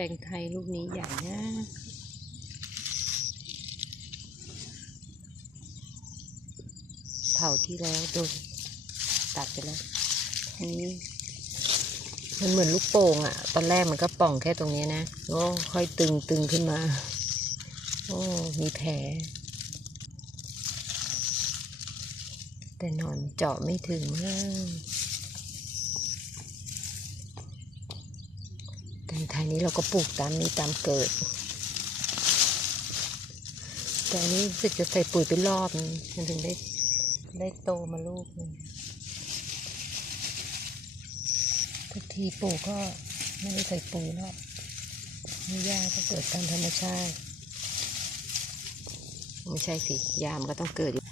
แตงไทยลูกนี้ใหญ่นะเผาที่แล้วโดนตัดไปแล้วอันนี้มันเหมือนลูกโป่งอะตอนแรกมันก็ป่องแค่ตรงนี้นะโอ้ค่อยตึงตึงขึ้นมา โอ้มีแผลแต่นอนเจาะไม่ถึงมาก แตงไทยนี้เราก็ปลูกตามนี้ตามเกิด แต่อันนี้รู้สึกจะใส่ปุ๋ยไปรอบมันถึงได้ได้โตมาลูกนึงทุกทีปลูกก็ไม่ได้ใส่ปุ๋ยหรอกนี่หญ้าก็เกิดตามธรรมชาติไม่ใช่สิยามนก็ต้องเกิดอยู่